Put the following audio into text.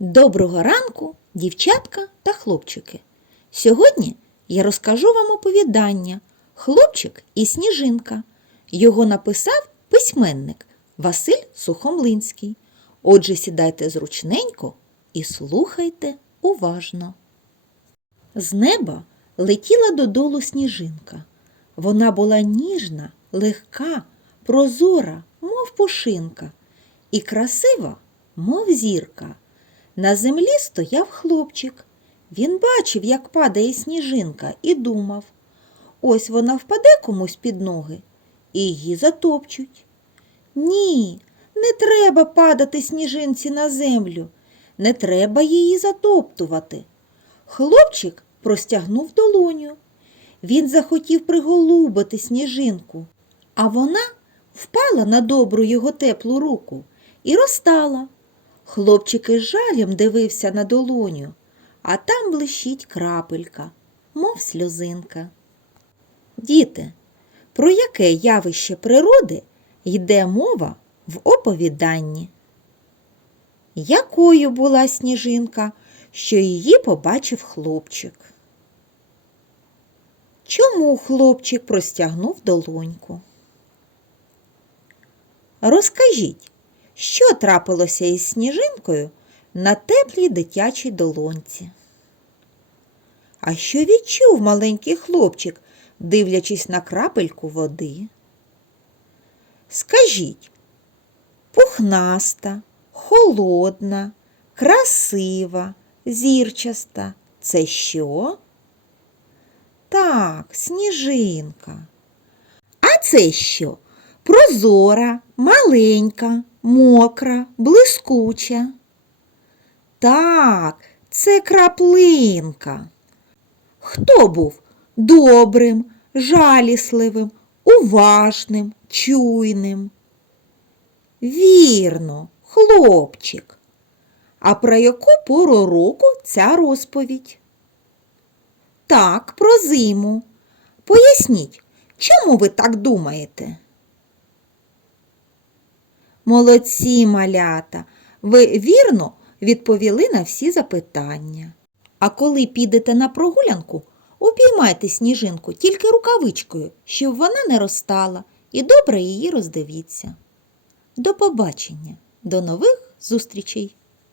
Доброго ранку, дівчатка та хлопчики. Сьогодні я розкажу вам оповідання Хлопчик і сніжинка. Його написав письменник Василь Сухомлинський. Отже, сідайте зручненько і слухайте уважно. З неба летіла додолу сніжинка. Вона була ніжна, легка, прозора, мов пушинка, і красива, мов зірка. На землі стояв хлопчик. Він бачив, як падає сніжинка, і думав ось вона впаде комусь під ноги і її затопчуть. Ні, не треба падати сніжинці на землю, не треба її затоптувати. Хлопчик простягнув долоню. Він захотів приголубити сніжинку, а вона впала на добру його теплу руку і розтала. Хлопчик із жалем дивився на долоню, а там блищить крапелька, мов сльозинка. Діти, про яке явище природи йде мова в оповіданні? Якою була сніжинка, що її побачив хлопчик? Чому хлопчик простягнув долоньку? Розкажіть, що трапилося із сніжинкою на теплій дитячій долоньці? А що відчув маленький хлопчик, дивлячись на крапельку води? Скажіть, пухнаста, холодна, красива, зірчаста це що? Так, сніжинка. А це що? Прозора, маленька, мокра, блискуча. Так, це краплинка. Хто був добрим, жалісливим, уважним, чуйним? Вірно, хлопчик. А про яку пору року ця розповідь? Так, про зиму. Поясніть, чому ви так думаєте? Молодці, малята, ви вірно відповіли на всі запитання. А коли підете на прогулянку, обіймайте сніжинку тільки рукавичкою, щоб вона не розтала, і добре її роздивіться. До побачення, до нових зустрічей!